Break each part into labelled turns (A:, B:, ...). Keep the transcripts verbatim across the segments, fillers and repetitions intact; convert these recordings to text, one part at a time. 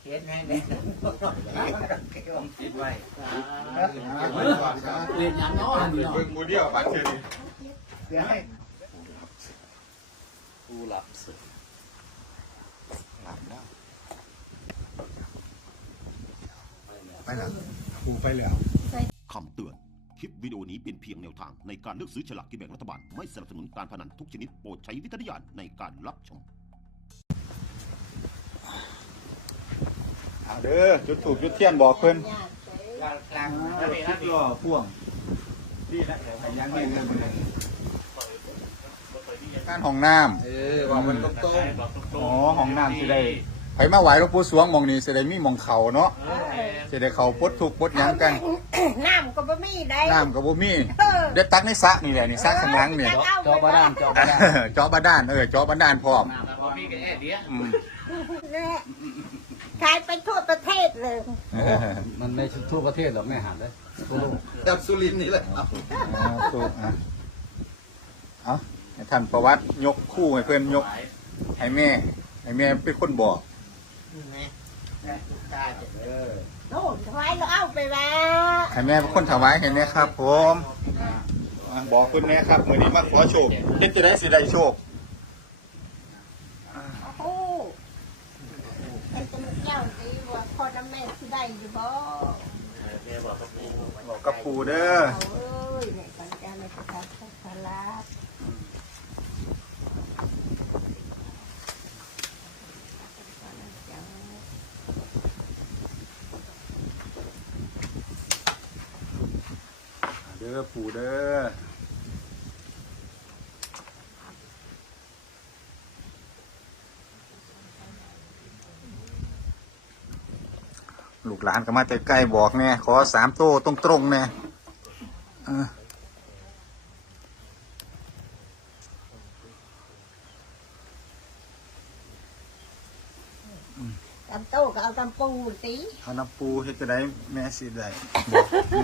A: จ็ดให้ได้คิดไว้
B: เรียนอย่างน้อยนี่เนาะ
C: เบิ่งมูเดียวบัตรเชิญ
A: เดี๋ยวให้
B: ผู้หลับสึก
C: หลับแล้วไปแล้วกูไปแล้ว
D: คำเตือน คลิปวิดีโอนี้เป็นเพียงแนวทางในการเลือกซื้อฉลากกินแบ่งรัฐบาล ไม่สนับสนุนการพนันทุกชนิดโปรดใช้วิจารณญาณในการรับชม
C: เอาเด้อจุดถูกจุดเทียนบอกเพิ่น
A: กลาง
C: คิดรอพ่วงนี่นะยังไม่เงินเลยการห้องน้ำ
A: เออบอกมันตรง
C: อ๋อห้องน้ำสิได้ไผมาไหวหลวงปู่สวงมองนี่สิได้มีมองเขาเนาะสิได้เขาปดทุกปดหยังกัน
E: น้ำก็บ่มีได้
C: น้ำกับบ่มีเด็ดตักในสระนี่แหละนี่สระข้างหลังเนี่ย
B: จอบาดานจอบาดาน
C: เจาะบาดาลเออเจาะบาดาลพร้อม
B: พอพี่กับแอดเดีย
C: อืม
E: เนี่ยขายไปทั่วประเทศเลย
B: มันในทั่วประเทศหรอไม่หันเลยทั่วโลก
A: จับสุรินนี่แหละ
C: เอาสู้อ่ะเอาให้ท่านประวัติยกคู่ให้เพื่อนยกให้แม่ให้แม่เป็นคนบอก
E: โน่นถวายเราเอาไปแล้ว
C: ให้แม่เป็นคนถวายให้แม่ครับผมอ่ะบอกคุณแม่ครับมื้อนี้มาขอโชคเฮ็ดจะได้สิได้โชค
E: โอ้เป็นจะมาเจ้าตีว่าพ่อน้ำแม่ที่ได้อยู่บ่
C: บอกกับปู่เด้อ
E: เอาเอ้ยในปัญญาในประทับสารา
C: เด้อปู่เด้อลูกหลานก็มาแต่ใกล้บอกแน่ขอสามโต้ตรงๆแน่เออ
E: ตำโต้ก็เอาตำปูตี
C: เอาน้ำปูเฮ็ดจะได้แม่สิได้บอกแม่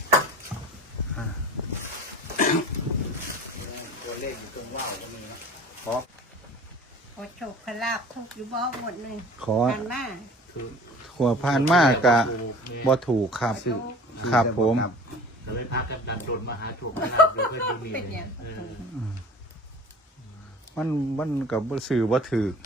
A: ตัวเลขอยู่ตรงว่าวก็มีนะ
C: ขอ
E: ขอโชคขลาบทุกอยู่บ่หมดเลย
C: ขอ
E: กันมา
C: ขัวพานมากกะบ่ถูกครับครับผม
B: จะไปพักกันดันโดนมาหาถูกไม่ได้เลยเพื่อนดูมี
E: เป็นอย่าง
C: มันมันกับบ่ซื้อบ่ถูก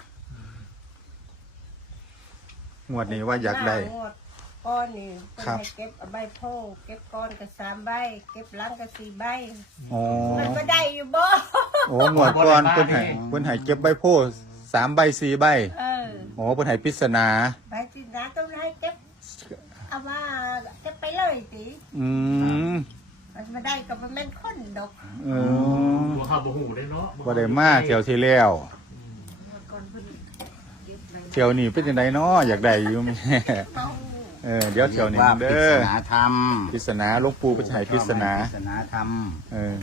C: งวดนี้ว่าอยากได้
E: หน้งวก้อนนี่เป็น
C: ครับ
E: ให้เก็บเอาใบโพเก็บก้อนก็สามใบเก็บหลังก็สี่ใบ
C: อ๋อ
E: มันก็ได้อยู่บ่
C: โอ้งวดก่อนเพิ่นให้เพิ่นให้เก็บใบโพธิ์สามใบสี่ใบ
E: เออ
C: อ๋อเพิ่นให้ปริศนา
E: ใบที่นาต้องให้เก็บเอามาเก็บไปเลยสิ
C: อืม
E: มันมาได้ก็มันเป็นคนดอก
C: เออ
B: หัวข้าวบ่หูได้เนาะ
C: บ่ได้มาเที่ยวที่แล้วเที่ยวนี้เป็นจังได๋น้ออยากได้อยู่แม่
E: เอา
C: เออเดี๋ยวเที่ยวนี้
A: ว่า
C: เด้
A: ปริ
C: อ
A: ศนาธรรม
C: ปริศนาหลวงปู่เพิ่นจะให้ปริศนา
A: ปริศนาธรรม
C: เออ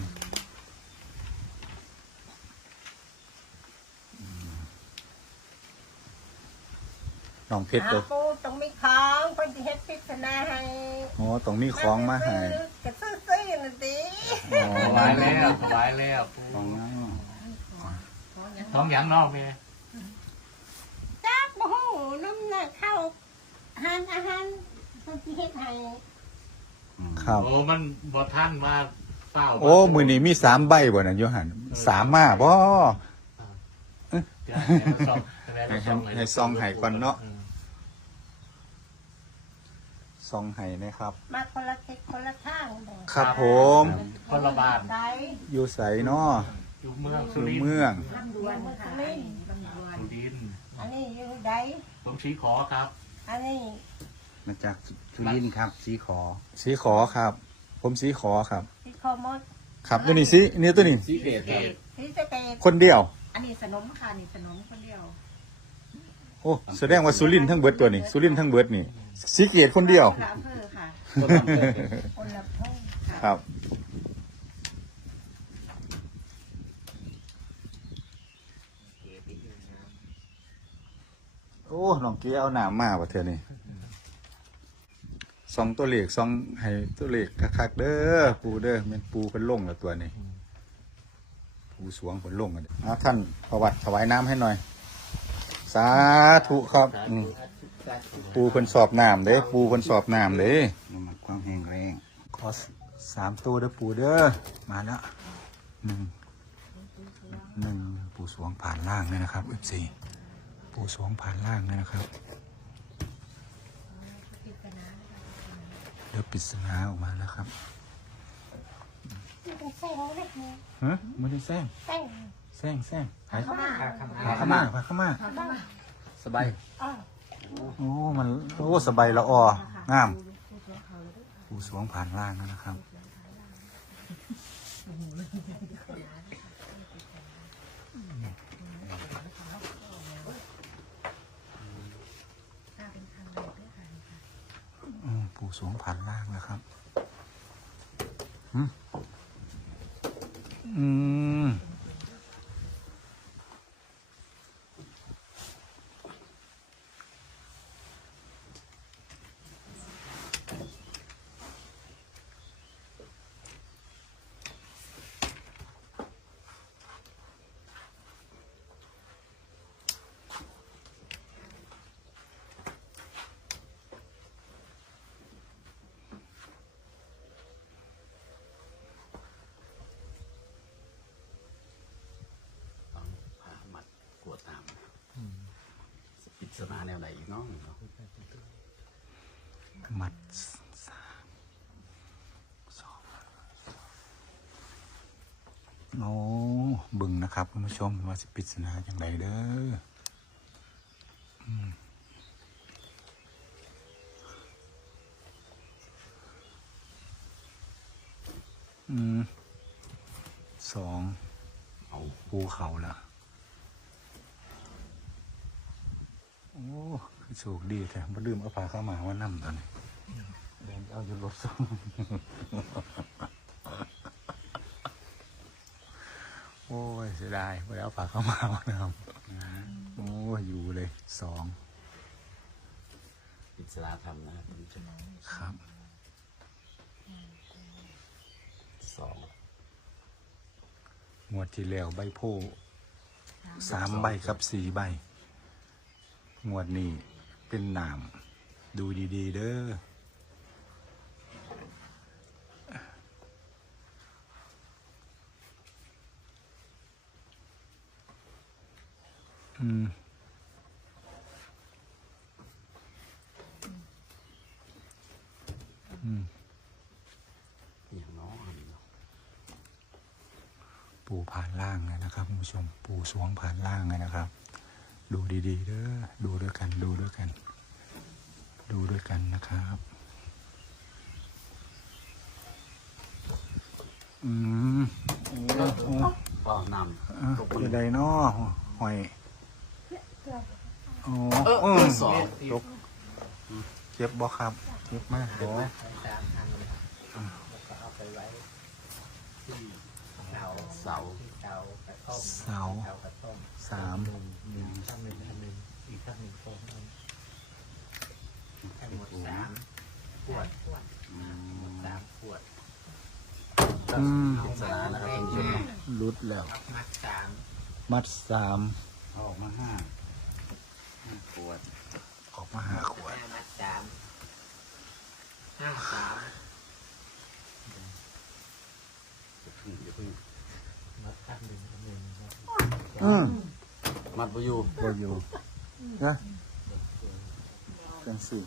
C: น้องเพชร
E: หา
C: ตัว
E: ปูต้องมีของคนที่เฮ็ดพิจารณาให้
C: อ๋อต้องมีของมาให้
E: ก็ซื้อซื้อน่ะสิ
C: อ๋อ
B: ถวายแล้วถวายแล้ว
A: ของนั้น
B: ท้องหยังนอกแม่
E: จักบ่ฮู้น้ำหนักเข้าอาหารอาหารคนที่เฮ็ดให้
C: ครับ
B: โอ้มันบ่ท่านมาเฝ้า
C: โอ้มือนี้มีสามใบบ่น่ะโยหันสามมาบ่ ให้ให้ให้ซองให้ก่อนเนาะ ซองให้นะครับ
E: มาคนละทิศคนละทางบ่
C: ครับผม
B: คนละบาท
E: ได้
C: อยู่ไสเนาะ
B: อยู่เมือง
C: อ
B: สุ
C: ยู่
B: รินทร์
C: เมือง
E: ลำดวนค่ะนี่
B: สุรินทร์
E: อันนี้อยู่ใด
B: ผมชี้ขอครับ
E: อันนี้
A: มาจากสุรินทร์ครับสีขอ
C: สีขอครับ ผมสีขอครับ
E: ที่คอมด
C: ครับตัวนี้สินี่ตัวนี้
A: สีเกต
B: เกต
E: ที่สะเกด
C: คนเดียว
F: อันนี้สนมค่ะนี่สนมคนเดียว
C: โอ้แสดงว่าสุรินทร์ทั้งเบิดตัวนี้สุรินทร์ทั้งเบิดนี่สีเกตคนเดียว
F: คนละอำเภอค่ะ
E: คนละท้อง
C: ครับ โอ้น้องเก๋เอาหนามมาว่ะเธอนี่สองตัวเลขสองให้ตัวเลขคักๆเด้อปูเด้อแม่นปูเป็นลงแล้วตัวนี้ปูสวงเป็นลงอ่ะเด้อเอาท่านประวัติถวายน้ำให้หน่อย สาธุครับอืมปูเพิ่นสอบน้ำเด้ปูเพิ่นสอบน้ำเด้
A: มันมักความแห้งแรง
C: ขอสามตัวเด้อปูเด้อมาแล้วหนึ่งหนึ่งปูสวงผ่านล่างเลยนะครับเอฟซีปูสวงผ่านล่างเลยนะครับเดี๋ยวปริศนาออกมาแล้วครับ
E: มันเป็นเส้นเล็กเนี่ย
C: ฮะไม่ได้แซง
E: เส้น
C: แซงแซงหาย
F: เข้ามา
C: พาเข้ามาพาเข้ามา
F: เข้ามา
A: สบาย
E: อ๋อ
C: โอ้มันโอ้สบายละอองามปูสวงผ่านล่างแล้วนะครับอืมปูสวงผ่านล่างนะครับอืมอืม
A: ผ่ามัดกวดตามปริศนาแนวไหนอีกเน้อง
C: หมัดสามสองโอ้บึงนะครับคุณผู้ชมว่าสิปริศนาอย่างไรเด้ออืมอืมสองเอาภูเขาละโอ้คือโชคดีแท้บ่ลืมเอาผ้าเข้าวมาว่านั่ตอนนี้แดงเอาอยู่รถส่ง โอ้ยเสียดายไม่ได้เอาผ้าเข้าวมาว่านั่โอ้ยอยู่เลยสอง
A: ปริศนาธรรมนะครับท่านผู้ชม
C: ครับ
A: สอง
C: งวดที่แล้วใบโพสามใบกับสี่ใบ งวดนี้เป็นหนามดูดีๆเด้ออืมอืม
A: อย่างน้อย
C: ปูผ่านล่างเลยนะครับคุณผู้ชมปูสวงผ่านล่างเลยนะครับ ดูดีๆเด้อดูด้วยกันดูด้วยกัน ดูด้วยกันนะครับอืมโอ้โห
A: ก็น
C: อ่ะเป็นไรน้อหอยโอ้
A: ำเออ
C: เอ
A: เอ
C: อ
A: อสอง
C: ตกเจ็บบ่ครับเจ็บมากโอ้
B: สามอันเลยแล้วก็เอาไปไว้ที่เตา
A: เสา
B: ที่เตากระต้ม
C: เสา
B: เตากระต้ม
C: สาม
B: หนึ่งหนึ่งข้างหนึ่งอันหนึ่งอีกข้างหนึ่งโฟมอันทั้งหมดสามขวดสามขวด
C: อืม
A: ปริศนานะครับท่านผู้ชมเนาะ
C: รุดแล้ว
B: เอามัดสาม
C: มัดสาม
A: เอาออกมาห้าห้าขวด
C: ออกมาหาขวด
B: ห้ามัดสามห้าสาม
A: อย่าเพึ่งอย่าเพึ่ง
B: มัดข้างหนึ่งอันหนึ่งครับ
C: อืม
A: มัดไปอยู่
C: บ่อยู่นะจังสี่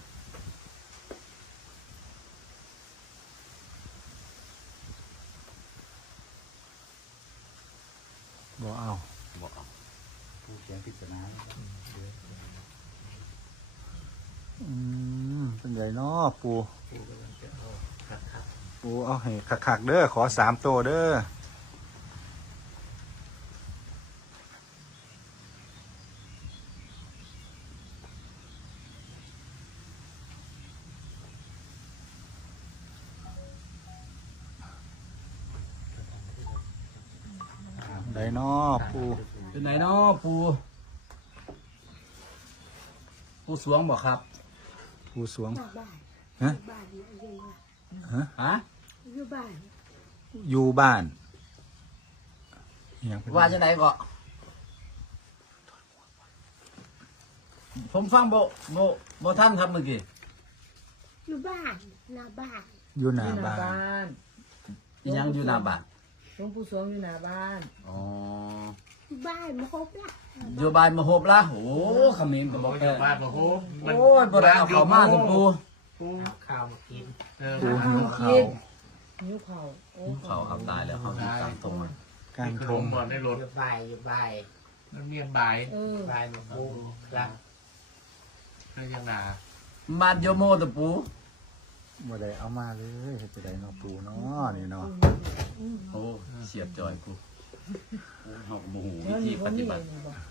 C: บ่เอา
A: บอกเอาผู้เขียนปริศนา
C: อืมเป็นไงเนาะปู
B: ปูกำลังจะเอาขัดขัด
C: ปูเอาให้คักๆเด้อขอสามตัวเด้อไดเนาะปู
A: เป็นไหนเนาะปูปูสวงบอกครับ
C: ปูสวง
E: บ้านบ้าน
C: ฮะ
E: บ้านอยู่ยังไง
C: ฮะ
A: ฮะ
E: อยู่บ้าน
C: อยู่บ้านอิหยังเป็น
A: ว่าจะไหนก็ผมฟังโบโบโบท่านครับเมื่อกี้
E: อยู่บ้านหน้าบ้าน
C: อยู่หน้า
G: อยู่หน้า
C: บ้าน
G: บ้าน
A: อีหยังอยู่หน้าบ้าน
G: หลวงปู่สวงอยู่หน้าบ้าน
A: อ๋อ
E: อยู่บ้านมาครบละ
A: อยู่บ้านมาโฮบละโอ้คำนี้ก็บอก
B: อ
A: แปล
B: ยู่บ้านมาโห
A: โอ้ยบ่ได้เอาเข้ามาสิปู
B: เอาข้าวมากินเออ
C: ปูหิวเขา
G: นิ้วเข่าโอ้
A: เขาเขาตายแล้วเขาอยู่กลางตรงอะ
C: กลาง
B: ข
C: ท
B: น
C: ง
B: มบ่อนได้รถอยู่บ่ายอยู่บ่ายมันเมียนบ่าย
G: เออ
B: บ่ายมาโหละเรื่องยังไง
A: บ้านโยโมตะปู
C: บ่ได้เอามาเลยเฮ็ดจะได้เนาะปูเนาะนี่เนาะ
A: โอ้เสียบจอยกูโอ้เฮาก็บ่ฮู้วิ
G: แล้ว
A: ธี
G: นี่
A: ป
G: บ่มี
A: ฏิ
G: เล
A: บั
G: ย
A: ติ
G: นี่บอก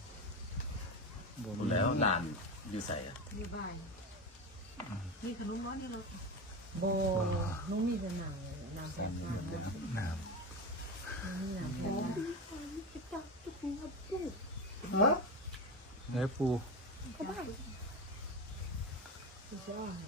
A: พูดแล้วด่านอยู่ใส่อะ
F: อยู่บ้านมีขนมร้อนที่เรา
G: โบน้องมีแต่หนังหนังแสบ
C: นี่
G: มาก
C: เป็น
G: น้
C: น้
G: องมีหนังแสบมาก
E: จะจับจุกนับปุ๊บ
C: ำเฮ้ยปู
E: ก็บ้าน
G: ดูสิอ้อ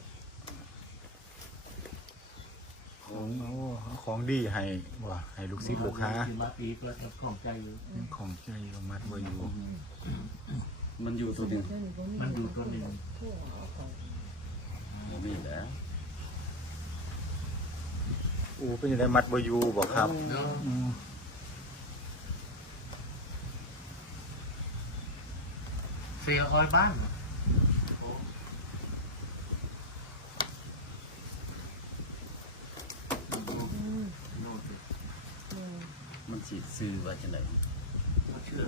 C: ของโอ้ของดีให้ว่ะให้ลูกศิษย์ลูกค้า
B: มาปีเปิดของใจอยู่
C: ของใจเอามัดไว้อยู่
A: มันอยู่ตัวหนึง
B: มันอยู่ตัวหนึ่ง
G: โถ่เอาของ
A: บ่มีแล้ว
C: อูเป็นยังไงมัดไว้อยู่บ่ครับ
B: เนาะ
C: อืม
B: เสียออยบ้าน
A: มันสิซื้อว่าจังได๋
B: เชื่อ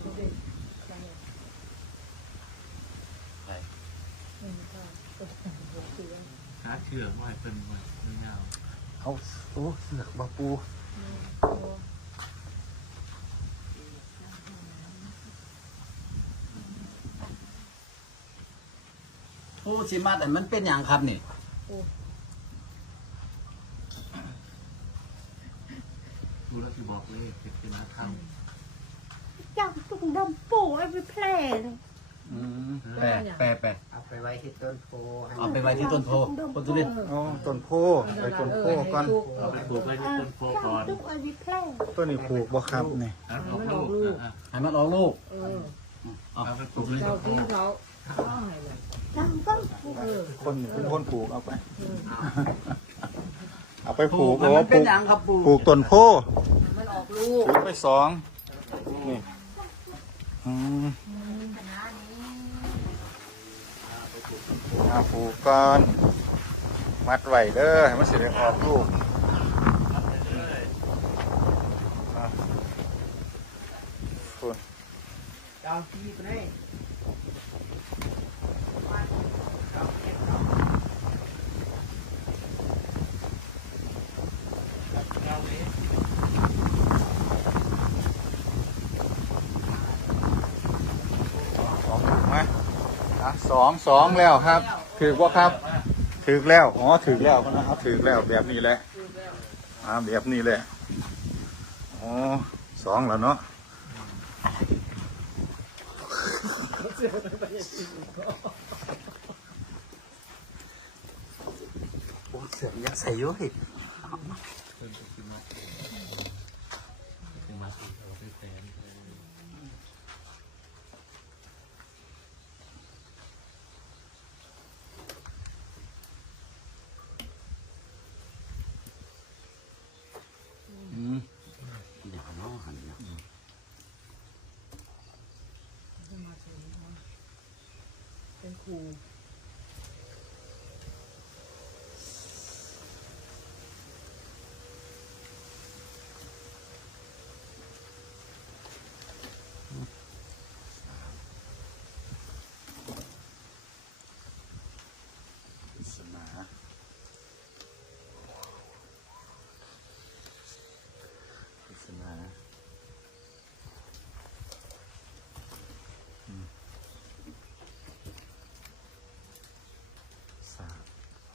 A: ไป
B: หาเชื่อว่าเป็นมันไม่ยาว
C: เอาโอ้เสือกบ่ปู
A: โอ้สิมาแต่มันเป็นหยังครับนี่
B: ดูแล้วที่บอกเลยเก็บเป็นน้ำข้าว
E: จับจุกดำปู่ไอ้ไปแพร่เลย
A: อืมแปะแปะแปะ
B: เอาไปไว้ที่ต้นโพ
A: เอาไปไว้ที่ต้นโพต้นทุเรียน
C: อ๋อต้นโพไปต้นโพก่อน
B: เอาไปปลูกไว้ที่ต้นโพก่อน
E: จับจุกไอ้ไปแพร่
C: ต้นนี้ปลูกบ่ครับนี่
B: แล้วออกลูกอ่ะ
A: ให้มันออกลูก
G: เออ
A: เอา
B: เอาไปปลูกไว้
G: เรา
B: ที่ต้นโพ
G: ทิ้งเขาเอาให้เลย
E: จับต้อง
G: เออ
C: คนเป็นคนปลูกเอาไป เอาไป
A: ป
C: ป
A: ลู
C: ลู
A: ก
C: ก
A: ให้
C: โอ้
A: มัน
C: ป
A: เป็น
C: ลูก
A: หยังครับปลูก
C: ปลูกต้นโพ
G: มันออกลูก
C: ถือไปสองนี่อืมเอาปลูกก่อนมัดไว้เด้อให้มันสิได้ออกลูกอ่ะคุณ
B: เอาที่ไปได้
C: สองถูกไหมอ่ะสองสองแล้วครับถือว่าครับถือแล้วอ๋อถือแล้วนะเอาถือแล้วแบบนี้แหละอ่าแบบนี้แหละอ๋อสองแล้วเนาะโอ้เสียงยังใส่เยอะอีก
A: อืมเดี๋ยวเนาะหันเนาะ
G: เป็นครู
C: ปริศนาปริศนาอืมสาม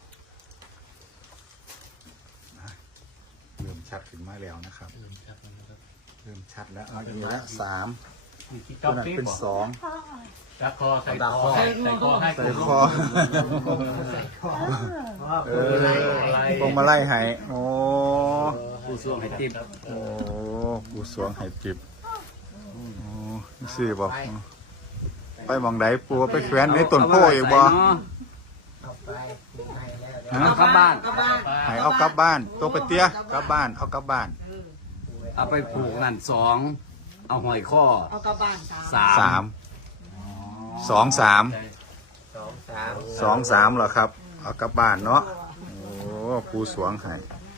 C: นะเริ่มชัดขึ้นมาแล้วนะครับ
B: เริ่มชัดแล้วนะครับ
C: เริ่มชัดแล้วเอาอีกแล้วสาม
B: มีที่
C: ตั
B: เก้าว
C: นั้น
B: ปี๊บ
C: เป็น
B: บอก
C: สอง
E: พ่อ
B: ตะคอใส่คอใส่คอให้
C: ใส่คอ
B: ใส่คอ
C: เออพวงมาไล่ให้โอ้
A: ผู้ช่วงให้ติบ
C: โอ้ผู้สวงให้จิบโอ้นี่สิบอก
B: ไป
C: ไปหมองใดปูไปแขวนในต้นโพอีกบ่
B: เอาไปปูให้แล้วเดี๋ยว
C: ฮะ
A: เอากลับบ้าน
F: กลับบ้าน
C: ให้เอากลับบ้านตัวไปเตี้ยกลับบ้านเอากลับบ้าน
A: เอาไปผูกนั่นสองเอาหอยข้อ
F: เอากลับบ้านสาม
A: สาม
C: สามสองสาม
B: สองสาม
C: สองสามเหรอครับ เอากลับบ้านเนาะโอ้ปูสวงให้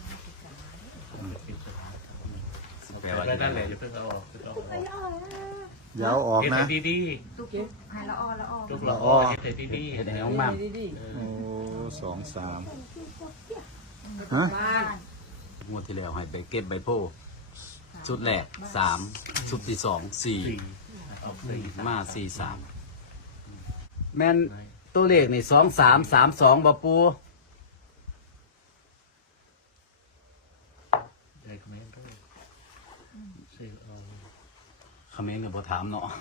A: แปลว่า
H: นั่นแหละอย่าเพิ่งเอาออกเพิ่งเอาออก
C: เดี๋ยวเอาออก
H: เฮ็ด
C: นะ
H: ให้ดี
F: ทุกทุกให้ละออละออ
H: ๆทุกละออเฮ็ดให้ดี
A: เห็นแหงมาก
C: โอ้สองสาม
F: ฮะ
C: ฮะ
F: บ้าน
A: งวดที่แล้วให้ไปเก็บใบโพชุดแรกสามชุดที่สองสี่
H: ๆสี่เอาสี่
A: มาสี่สามแม่นตัวเลขนี่สองสามสามสองบะปู
H: ได้คอมเมนต์ด้วยสี่เอา
A: คอมเมนต์กับบถามเนาะ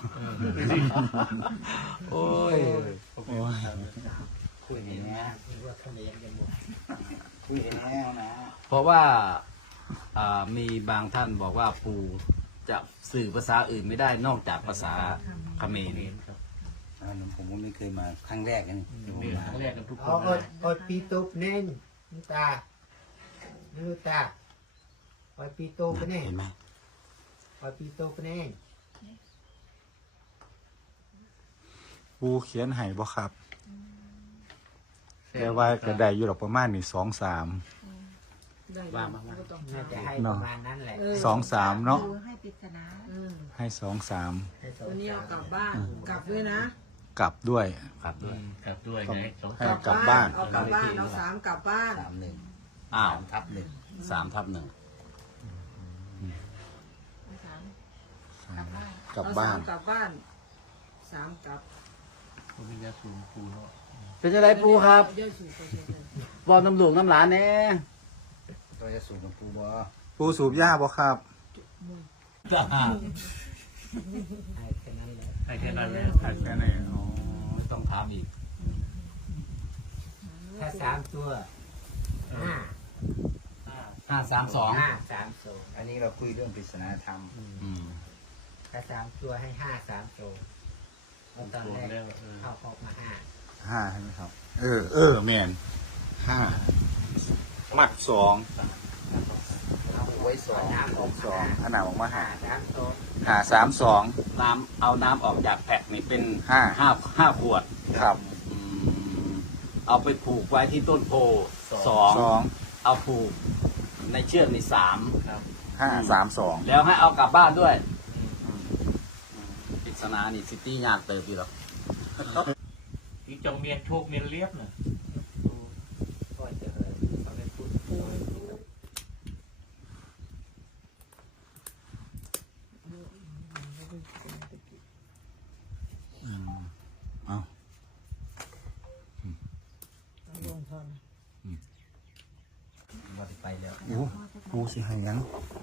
A: โอ้ย
B: คุยกันนะว่าเขาเลี้ยงกันหมดคุยกันแล้วนะ
A: เพราะว่าอ่ามีบางท่านบอกว่าปูจะสื่อภาษาอื่นไม่ได้นอกจากภาษาเขมร
H: เมนครับ
B: ผมก็ไม่เคยมาครั้งแรกนี่
H: เมนครั้งแรกกันทุกค
B: เอา
H: น
B: อดอดปีตุบเน่งนูตานูตาอดปีตุบเน่ง
A: เห็นไหม
B: อดปีตุบเน่ง
C: ปูเขียนให้บ่ครับแต่ว่าก็ได้อยู่หรอกประมาณนี่สองสาม
F: ได้
A: ว่ามาว่า
F: ก็ต้อง
B: น่าจะให้
C: เนาะ
B: ประมาณนั้นแหละ
C: สองสามเนาะ
F: ดูให้ปริศนาเออ
C: ให้สองสาม
B: ให้สอง
F: วันนี้เอากลับบ้าน
B: อืม
F: กลับด้วยนะ
C: กลับด้วย
A: ครับด้วย
H: กลับด้วยไงสอง
C: ให้กลับบ้าน
F: เอากลับบ้านเอาสามกลับบ้าน
B: สามหนึ่ง
A: อ้าว
B: ทับหนึ่ง
A: สามทับหนึ่ง
F: สาม
C: กลับบ้าน
F: เอสมกลับบ้านสามกลับ
H: คนนี้ยาสูงปูเนาะ
A: เป็นยังไงปูครับ
F: เยอะสุดก็เยอะ
A: บอกน้ำหลวงน้ำหลานแน่
B: เราจะสูงกับปูบอ
C: ปูสูบหญ้าบ่ครับ
B: ให้แค่นั้นแหละ
H: ให้แค่นั้นแหละ
C: แค่นี้อ๋อ
A: ไม่ต้องถามอีก
B: ถ้าสามตัวห้า
A: ห้าสามสอง
B: ห้าสามสองอันนี้เราคุยเรื่องปริศนาธรรม
A: อืม
B: ถ้าสามตัวให้ห้าสามตัวเอาตอน
H: รว
B: แร
H: ม
B: ก
H: แล้วเออ
B: เข้าออกมาห้า
C: ห้าใช่ไหมครับ เออ เออแมนห้ามัดสอง
B: เอาไว้สองน้ำออก
C: สองขนาดออกมา
B: ห้า
C: หา
B: สามตัว
C: หาสามสอง
A: น้ำเอาน้ำออกจากแพ็คนี่เป็น
C: ห้า
A: ห้าห้าขวด
C: ครับ
A: อืมเอาไปผูกไว้ที่ต้นโพสอง
C: สอง
A: เอาผูกในเชือกนี่สาม
H: ครับ
C: ห้าสามสอง
A: แล้วให้เอากลับบ้านด้วยปริศนานี่ซิตี้ยากเติบอยู่หรอก
H: อีจงเมียนโชคเมียนเลียบน่ะ
B: ก็จะเหินเขาไปพูดพูด
C: เอา
G: ลงทอน
B: เราไปแล้ว
C: โอ้ปูสิให้ยัง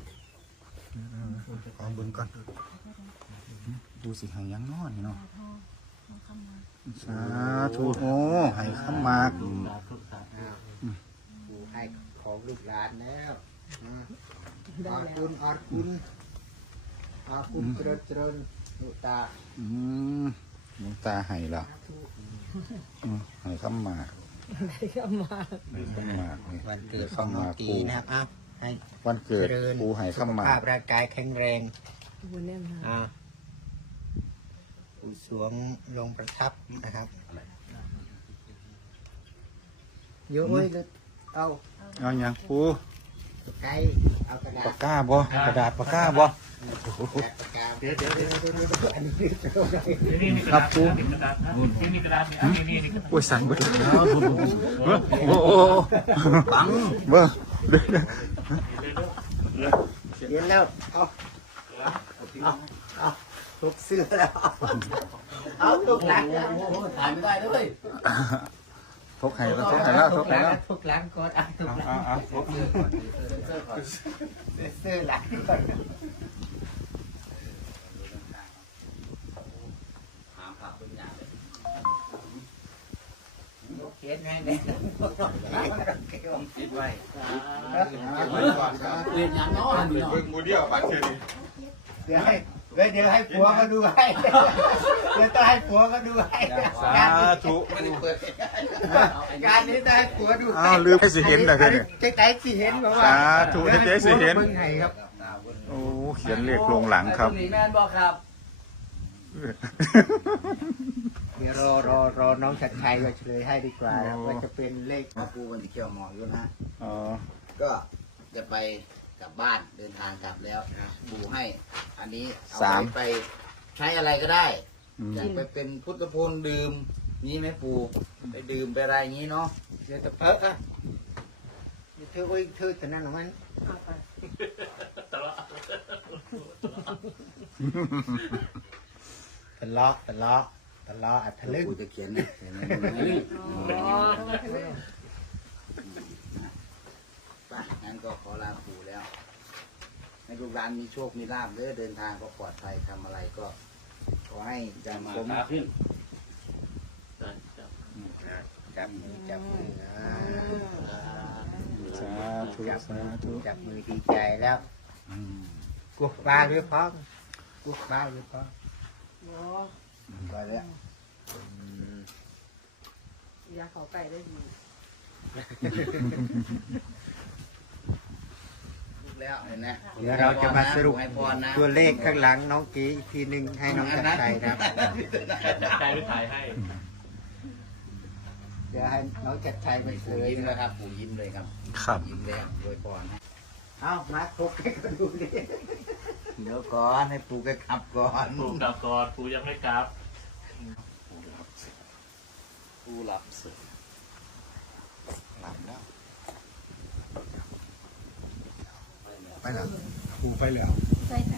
C: ขอเบิ่งก่อนปูสิให้ยังเนอนเนาะสาธุโอ้ให้ขมาก
H: สาธุสาธุ
B: ปูให้ของลูกหลานแล้วอ่า
G: ได้
B: ออด
G: แล้ว
B: คุณออดคุณออดคุณเจริญเจริญนุตา
C: อืมหลวงตาให้ละอืมให้ขมาก
G: ได้เข้ามา
C: ให้ขมากนี่
B: วันเกิดของน้องกีนะครับอ่ะให้
C: วันเกิด
B: เจริญ
C: ปูให้
B: สุ
C: ข
B: ข
C: มา
B: ภาก พร่างกายแข็งแรง
G: วันนี้มา
B: อ่าปูสวงลงประทับนะครับโยยเอา
C: เอาอย่างปู
B: ไก่เอากระดาษ
C: ปากกาบ่กระดาษปากกาบ่
B: ปากกาเดี๋ยวเดี๋ยวเดี๋ยวเดี๋ยวเดี๋ยวอันนี้เดี๋ยวเดี๋ยว
H: นี่นี่กระดาษนี่กระดาษนะนี่นี่กระดาษนี่นี่นี่กระดาษ
C: โอ้ยสั่นเบิดแล้วโอ้โห
A: ปัง
C: เบ้อเด้อ
B: เดี๋ยวแล้วเอาเอาเอาทุกเสื้อแล้วเอาทุกหลังแล้ว
A: ถ่ายไม่ได้ด้วย
C: ทกให้แล้วทกให้แล้วท
B: ทุ
C: ก
B: กห
C: ให้
B: ลัง
C: แล้ว
B: ทุกหลังก่อนเอาทุกหลัง
C: เอาเอาทก
B: เสื้อหลังก่อน
A: หาผักเป็นอย่างเลย
B: เขียนให้เลย
A: คิดไว้
C: เก็บไว้ก่อนครับ
A: เรียนอย่างน้อยนี่เนาะ
C: เบิ่งมูเดียวบัดเทื่อนี้
B: เดี๋ยวให้เดี๋ยวให้ผัวเขาดูให้เดี๋ยวต้องให้ผัวเขาดูให้
C: สาธุ
B: ไม่ได้เปิดการนี้ได้ให้ผัวดู
C: อ้าวลืมให้สิเห็นเลยเธอเนี่ย
B: จะไหนสิเห็นบอกว่า
C: สาธุให้เจ๊สิเห็น
B: เบิ่งให้ครับ
C: โอ้เขียนเลขลงหลังครับ
A: ตรงนี้แม่นบอกครับ
B: เดี๋ยวรอรอรอน้องชัดชัยก็เฉลยให้ดีกว่าครับ
C: โอ้
B: ว่าจะเป็นเลข
I: มาปูมันจะเกี่ยวหมอกอยู่นะ
C: อ๋อ
I: ก็จะไปกลับบ้านเดินทางกลับแล้วปูให้ อันนี้เอา
C: สาม
I: ไปไปใช้อะไรก็ได้
C: อืม
I: อยากไปเป็นพุทธพลดื่มนี้ไหมปูไปดื่มไปอะไรอย่างนี้เนาะ
B: เดี๋ยวจะเพิ่อ่ะเดี๋ยวเธอโอ้ยเธอแต่นั่นหรอมัน
H: ตลอด
B: ทะเลาะทะเลาะทะเลาะอัดทะลึ่ง
I: ปูจะเขียนนะเขียนนะไปงั้นก็ขอลาปูแล้วให้ลูกหลานมีโชคมีลาภเด้อเดินทางก็ปลอดภัยทำอะไรก็ ขอให้จำสม
A: ขาขึ้น
B: จับมือจับมืออ่า
C: สาธุสาธุ
B: จับมือดีใจแล้วกุกปลาหรือพร้อมกุกปลาหรือพร้อม
I: ไปแล้ว
F: ยาเขาไก่ได้ดี
I: ถูกแล้วเห็นไหม
B: เดี๋ยวเราจะมาสรุป
I: ให้พรนะ
B: ตัวเลขข้างหลังน้องกีอีกทีหนึ่งให้น้องจัดชัยนะครับ
H: ใจไปถ่ายให้
B: เดี๋ยวให้น้องจัดชัยไปเฉ
I: ปู่
B: ลย
I: ยิ้ม
B: นะ
I: เลยครับปู่ยิ้มเลยครับ
C: ครับ
I: ยิ้มแล้วโดยพรให้
B: เอามาครบให้กันดูดิ
I: เดี๋ยวก่อนให้ปู่แกขับก่อน
H: ปูกลับก่อนปูยังไม่กลับ
A: ผู้หลับสึก
C: หลับแล้วไปแล้วปูไปแล้ว
E: ใส่แท้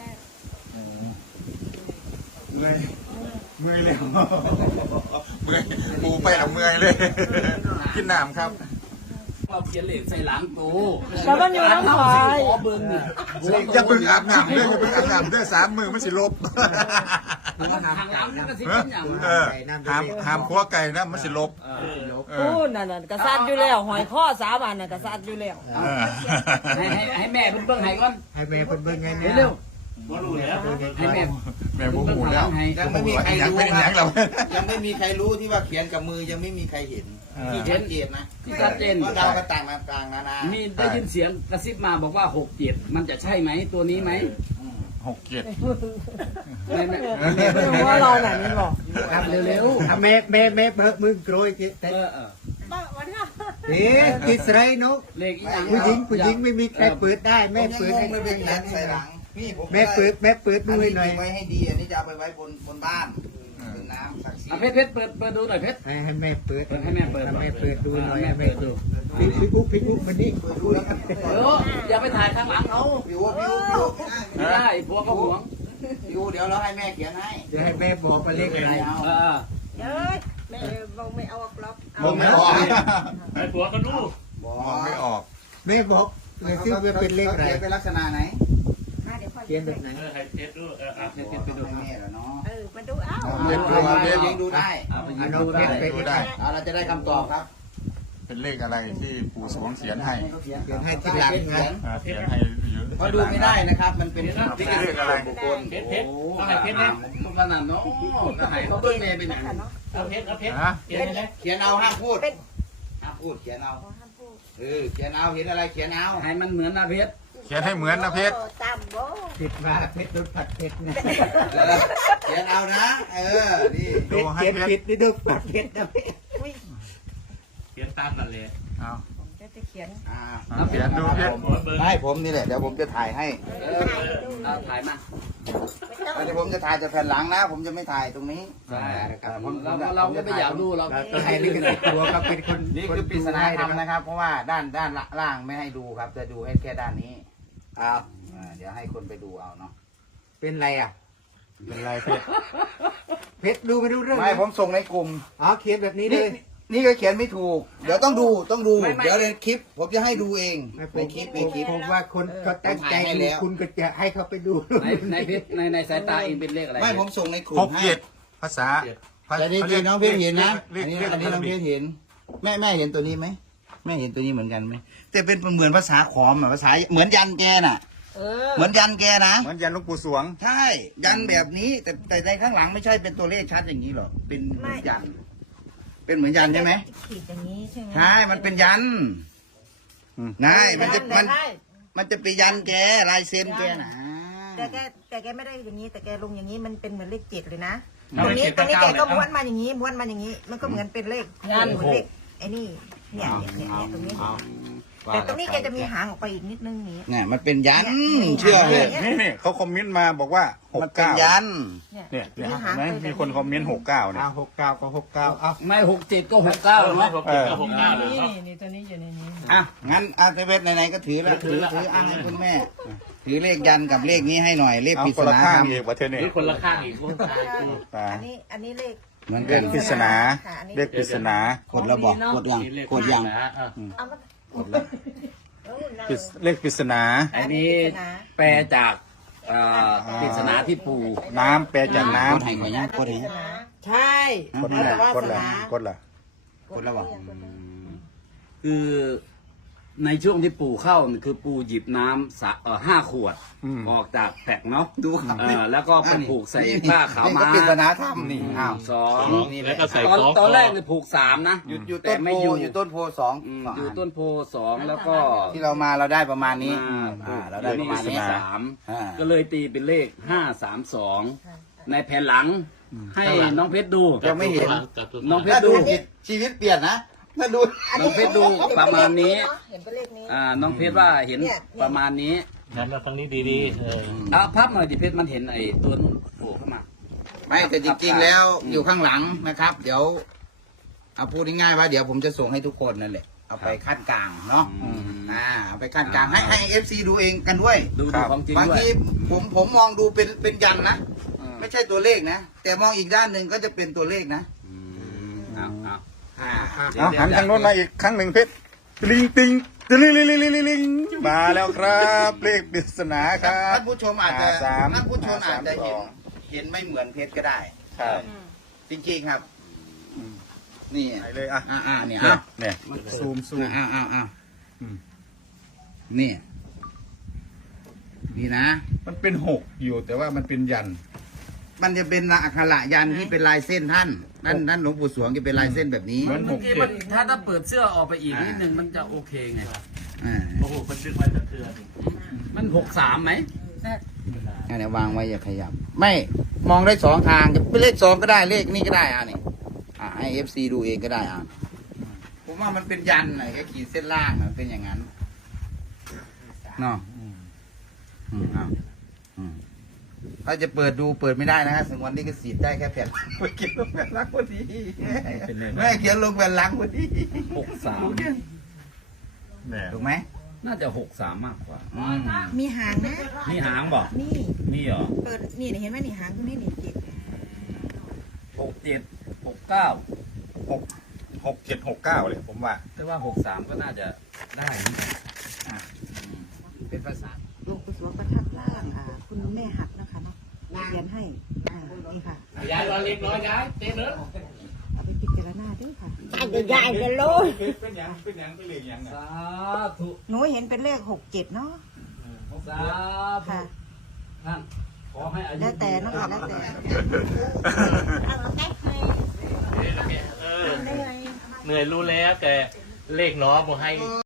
C: เมื่อยเมื่อยเลยเมื่อยปูไปแล้วเมื่อยเลย กินน้ำครับ
A: ว่าเขียนเหล็กใส่หลังกู
G: แล้วมันอยู่น้ำควาย
A: ขอเบิ้งนี่
C: อย่าเพิ่งอาบน้ำเด้ออย่าเพิ่งอาบน้ำเด้อสามมือมันสิลบ
A: ทางหลังนี่ก็สิเป็นอย่าง
C: เออห้ามห้ามขัวไก่นะมันสิลบ
A: เออ
C: เอ
G: พู
C: อ
G: ดนั่นน่ะกษัตริย์อยู่แล้วหอยข้อสามอันน่ะกษัตริย์อยู่แล้ว
C: เออ
A: ให้ให้ให้แม่เพิ่นเบิ้งให้ก่อน
B: ให้แม่เพิ่นเบิ่งไง
A: เดี๋
B: เนี่ย
A: วย เร็ว
H: ว่ารู้แล้ว
A: ให้แม่
C: แม่บูหูแล้ว
I: ยังไม่มีใครรู้
C: เป็นอ
I: ค
C: ย่า
I: รั
C: ง
I: บ
C: เรา
I: ยังไม่มีใครรู้ที่ว่าเขียนกับมือยังไม่มีใครเห็นที่ชัดเจนนะ
A: ที่ชัดเจน
I: เพราะเราก็ต่างมาต่างนานา
A: มีได้ยินเสียงกระซิบมาบอกว่าหกเจ็ดมันจะใช่ไหมตัวนี้ไหม
C: หกเจ็ด
A: ไม่ไม่
G: ไม่รู้ว่าเราไหนนี่บอก
B: ทำเร็วๆทำแม่แม่แม่เบิกมือโกรยกิ
A: เออเออ
E: บ้าวันนี้
B: เอ๊ะกิสไรนก
A: เลขอีหยัง
B: ผู้หญิงผู้หญิงไม่มีใครเปิดได้
I: ผม
B: แม่
I: ยัง
B: เปิด
I: ง
B: ให้
I: งเลยเป็นอย่างใส่หลังนี่ผม
B: แม่เปิดแม่เปิด
I: อั
B: ดู
I: น
B: ให้
I: นี้
B: หน่อย
I: ไว้ให้ดีอันนี้จะเอาไปไว้บนบนบ้านเป็นน้ำศักดิ์สิท
A: อ่ะ
I: ธิ์
A: เพชรเพชรเปิดเปิดดูหน่อยเพชร
B: ให้ให้แม่เปิด
A: เปิดให้แม่เปิด
B: ให้แม่เปิดดูหน่อย
A: แม่
B: ให้
A: เปิ
B: แม่
A: ดดู
B: พี่พี่อุ๊บพี่อุ๊บคนนี้ดูแล้ว
A: เอออย่าไปถ่ายข้างหลังเอา
I: พี่อู๋พี่อู๋พี่อู๋
A: ไม่ได้พวกก็หวง
I: พี่อู๋เดี๋ยวเราให้แม่เขียนให้
B: เดี๋ยวให้แม่บอกว่าเลขอะไร
I: เอา
A: เออ
E: เอ้ยแม่บอกไม่เอาออกล็อก
C: มองไม่ออก
H: ไอ้ผัวก็รู้
I: บอก
C: มองไม่ออก
B: แม่บอกเลยชื่อว่าเป็นเลขอะไร
I: เขียนเป็นลักษณะไหน
E: เดี๋ยวพ่อ
B: เขียนแบบไหน
H: เออให้เพชรดูเอออ่ะ
A: เพชรเพชรไปดู
I: ให้แม่เหรอเนาะ
E: เออมาดูเอ้า
C: เรียนดู
I: เอา
C: เรียน
I: ยังดูได้
A: เอาไปยิ
B: อ่ะ
A: ง
B: น้อง
A: ดู
B: เพ
A: ได้
B: ชรไป
C: ดูได้
I: เอาเราจะได้คำตอบครับ
C: เป็นเลขอะไรที่ปู่สวงเขียนให้
B: เขียนให้ที่หลังนะ
C: อ่าเขียนให้อยู่
I: เพราะดูไม่ได้นะครับ มันเป็น
C: เลขอะไร
I: บุคคล
H: เพชรเพชร
A: โอ้
H: ต้องให้เพชรนะ
A: พวกขนาดเนาะก็ให้เขาเบิ้งแม่เป็นอย่าง
H: เอาเพชรเอาเพชร
C: ฮะ
H: เขียนให้เลย
I: เขียนเอาห้ามพูดห้ามพูดเขียนเอาเออเขียนเอาเห็นอะไรเขียนเอา
A: ให้มันเหมือนนะเพชร
C: เขียนให้เหมือนนะเพชร
E: ตามโบ
B: ผิดมาเพชรโดนผัดเพชรนะ
I: เออเขียนเอานะ เออนี่
C: ดูให้
B: เขียน
C: เพชร
B: ผิดนี่โดนผัดเพชรนะเพชร
H: เขียนตามนั่นเลย
C: เอา
E: จะจะเขียน
I: อ่า
C: เอาเขียนดูเพชร
H: ผมเบอร์
I: ให้ผมนี่แหละเดี๋ยวผมจะถ่ายให้
A: เออเอาถ่ายมา
I: เดี๋ยวผมจะถ่ายจากแผ่นหลังนะ ผมจะไม่ถ่ายตรงนี้
A: ใช่ครับเราเราก็ไม่อยากดูเรา
B: เราต้องให้ลิขสิทธิ์ตัวก็เป็นคน
I: นี่คือปริศนาธรรมนะครับ เพราะว่าด้านด้านล่างไม่ให้ดูครับ จะดูให้แค่ด้านนี้ครับอ่าเดี๋ยวให้คนไปดูเอาเนาะ
B: เป็นไรอ่ะ
C: เป็นไรเพชร
B: เพชรดูไม่รู้เรื่อง
I: ไม่ผมส่งในกลุ่ม
B: อ๋อเขียนแบบนี้เล
I: นี่
B: ย
I: นี่ก็เขียนไม่ถูก เดี๋ยวต้องดูต้องดู เดี๋ยวในคลิป ผมจะให้ดูเอง
B: ไม่ผ
I: ใน
B: ม
I: คลิปในคลิป
B: ผมว่าคนก็ตั้งใจ
I: ผมถ่ายให้
B: ดู
I: แล้ว
B: คุณก็จะให้เขาไปดู
A: ในในเพชรในในสายตาเองเป็นเลขอะไร
I: ไม่ผมส่งในกลุ่
C: ห
I: ม
C: ก
I: ให้
C: เจ็ดภาษา
I: แต่นี่คือน้องเพชรเห็นนะ
C: เล
I: อั
C: ข
I: นนี้
C: เลข
I: อันนี้น้องเพ
C: เล
I: ช
C: ข
I: รเห็น แม่แม่เห็นตัวนี้ไหมแม่เห็นตัวนี้เหมือนกันไหมแต่เป็นเหมือนภาษาขอมอะภาษาเหมือนยันแกน่ะ
G: เออ
I: เหมือนยันแกนะ
C: เหมือนยันหลวงปู่สวง
I: ใช่ ยันแบบนี้ แต่แต่ในข้างหลังไม่ใช่เป็นตัวเลขชัดอย่างนี้หรอกเป็นเหมือนยัน เป็นเหมือนยันใช่ไหม
G: ขีดอย่างนี้ใช่ไหม
I: ใช่ มันเป็นยัน
C: อืม
I: นายมันจะมัน
G: ได้
I: มันจะไปยันแกลายเซ็นแกนะ
J: แต่แกแต่แกไม่ได้อย่างนี้ แต่แกลงอย่างนี้มันเป็นเหมือนเลขเจ็ดเลยนะ
H: เอา
J: ตรงนี้
H: เลข
J: ตรงนี้
H: เจ็
J: แก
H: ด
J: ก็
H: เก้า
J: ม้วนมาอย่างนี้ม้วนมาอย่างนี้ มันก็เหมือนเป็นเลขเหมือนเลขไอ้นี่เนี่ยเนี่ยเนี่ยตรงนี้แต่ตรงนี้แกจะมีหางออกไปอีกนิดนึงนี้
I: เนี่ยมันเป็นยัน เชื่อเลย
C: นี่นี่เขาคอมเมนต์มาบอกว่าหก
I: มันเป็น
C: เก้า
I: ยัน
J: เนี่ย
C: เนี่ยเนี่ย
J: มีหาง
C: เห็นไหม
J: ไปแบบนี้
C: มีคนคอมเมนต์หกเก้าเนี่ย
B: เอาหกเก้าก็หกเก้าเอา
A: ไม่หกเจ็ดก็หกเก้าเนาะ
H: หกเจ็ดกับหกเก้าเลย
G: นี่
H: ครับ
G: นี่นี่ตัวนี้อยู่ในนี้
I: อ่ะ งั้นอาเทเวศไหนๆก็ถือแล้ว
H: ถื
I: ถื
H: อ
I: อ
H: แล้ว
I: ถืออ้างให้คุณแม่ ถือเลขยันกับเลขนี้ให้หน่อย เลข
C: เอา
I: ปริ
C: ค
I: ศ
C: นละ
I: นา
C: ข้าง
I: ธรรม
C: อีกว่าเธอเนี่ย
H: นี่คนละข้างอีกคนตายกู
C: ตาย
J: อันนี้อันนี้เลข
I: เหมือน
C: เล
I: กั
C: ข
I: น
C: ปริศนา
J: ค่ะอันนี้
C: เลขปริศนา
I: กดแล้วบอกกดยัง
H: นี่เลข
I: กดยัง
H: นะอ่ะ
J: เอามัน
I: กดแล้ว
J: เออเรา
C: ปริศเลขปริศนา
A: อันนี้แปลจากเอ่อปริศนาที่ปู่
C: น้ำแปลจากน้
I: กดให้ก่อนยังกดให้ยัง
G: ใช่
C: ำกดละกดละกดละ
I: กดแล้วบอก
A: คือในช่วงที่ปู่เข้านี่คือปู่หยิบน้ำสะเอ่อห้าขวด
C: อืม
A: ออกจากแผกเนาะ
I: ดูครับ
A: เออแล้วก็ไปผูกใส่
I: นี่
A: ผ้าขาว
I: นี่
A: ม้า
I: ก็ปริศนาธรรมนี่อ้าว
A: สอง
H: แล้วก็ใส่
A: ตอน
H: ของ
A: ตอนแรกเนี่ยผูกสามนะ
I: อยู่อยู่
A: แต่
I: ต้น
A: ไม่
I: โพ
A: อยู่
I: อยู่ต้นโพสอง
A: อืม
I: สอง
A: อยู่
I: อัน
A: ต้นโพสองแล้วก็
I: ที่เรามาเราได้ประมาณนี้
A: อ่า
I: อ่าเราได้ประมาณนี้
A: สาม
I: อ่า
A: ก็เลยตีเป็นเลขห้าสามสองในแผ่นหลังให้น้องเพชรดู
I: ยังไม่เห็น
H: กับตัว
A: น้องเพช
I: ถ้าร ดู
A: ดู
I: ผิดชีวิตเปลี่ยนนะถ้าดู
A: น้องเพชรดูประมาณนี้
J: เห็นเป็นเลขนี้
A: อ่าน้องเพชรว่าเห็นประมาณนี้
H: งั้นมาฟังนี้ดีๆเออ
A: อ่ะพับหน่อยดิเพชรมันเห็นไอ้ตัวนู้นโผล่เข้ามา
I: ไม่แต่จริงๆแล้วอยู่ข้างหลังนะครับ เดี๋ยวเอาพูดง่ายๆว่าเดี๋ยวผมจะส่งให้ทุกคนนั่นแหละเอาไปขั้นกลางเนาะ
A: อืม
I: อ่าเอาไปขั้นกลางให้ให้เอฟซีดูเองกันด้วย
A: ดู
C: ครั
A: ดู
C: บ
A: ของจริง
I: บาง
A: ด้วย
I: ทีผมผมมองดูเป็นเป็นยันนะ
A: อืม
I: ไม่ใช่ตัวเลขนะ แต่มองอีกด้านหนึ่งก็จะเป็นตัวเลขนะ
A: อืมเอาเอา
I: อ่า
C: เอาหันทางโน้นมาอีกครั้งหนึ่งเพชรลิงติงติลิงลิงลิงลิงลิงลิงมาแล้วครับ เลขปริศนาครับ
I: ท่านผู้ชมอาจจะ
C: ห้าสาม
I: ท่านผู้ชมอาจจะเห็น
C: ห้าสามสอง
I: เห็นไม่เหมือนเพชรก็ได้
C: ใช่
I: จริงๆครับ นี่
C: ไปเลยอ่ะ
I: อ่าอ่าเนี่ย
C: เนี่ย
I: อ่ะ
C: เนี่ยซูมซูม
I: อ่าอ่าอ่า
C: อืม
I: นี่นี่นะ
C: มันเป็นหกอยู่แต่ว่ามันเป็นยัน
I: มันจะเป็นอักขระยันที่เป็นลายเส้นท่านนั่นนั่นหลวงปู่สวงจะเป็นลายเส้นแบบนี้
C: เหมือนห
A: เมื่อก กี้
C: เจ็
A: มั
C: ด
A: นถ้าถ้าเปิดเสื้อออกไปอีกนิดนึงมันจะโอเคไง
I: อ่า
H: โอ้โหมันดึงไว้สะเทือน
A: มันหกสามไหม
I: อันนี้วางไว้อย่าขยับ ไม่มองได้สองทางจะเป็นเลขสองก็ได้เลขนี่ก็ได้อ่ะนี่อ่าให้เอฟซีดูเองก็ได้อ่ะผมว่ามันเป็นยันหน่อยก็ขีดเส้นล่างอ่ะเป็นอย่างนั้นเนาะอืมอ้าวอืมถ้าจะเปิดดูเปิดไม่ได้นะฮะถึงวันนี้ก็สีดได้แค่แผ่นหลังไม่เขียนลงแผ่นหลังพอดีแม่เขียนลงแผ่นหลังพอดี
A: หกสาม
I: ถูกไหม
A: น่าจะหกสามมากกว่า
I: อืม
J: มีหางนะ
A: มีหางบอก
J: นี่
A: มีเหรอ
J: เปิดนี่เห็นไหมนี่หางตรงนี้นี่เจ็ด
A: หกเจ็ดหกเก้า
C: หกหกเจ็ดหกเก้าเลยผมว่า
A: แต่ว่าหกสามก็น่าจะได้นะ
I: เป็นภาษา
J: หลวงปู่สวงประทับร่างอ่าคุณแม่หักนะคะเนาะเขียนให้อ่านี่ค่ะ
H: ย้ายรอเล็กน้อยย้ายเต้นเนอะ
J: เอาไปพิจารณาด้วยค่ะ
E: ใหญ่ๆกันเลย
C: เป็นยังเป็นยังเป็นเลขยัง
A: สาธุ
J: หนูเห็นเป็นเลขหกเจ็ดเนาะ
A: สาธุ
J: ค่ะ
A: ท่านขอให้อายุ
J: แล้วแต่เนาะค่ะแล้วแต่
E: เอามาแก้ให้
H: เออเหนื่อยรู้แล้วแต่เลขน้องบอกให้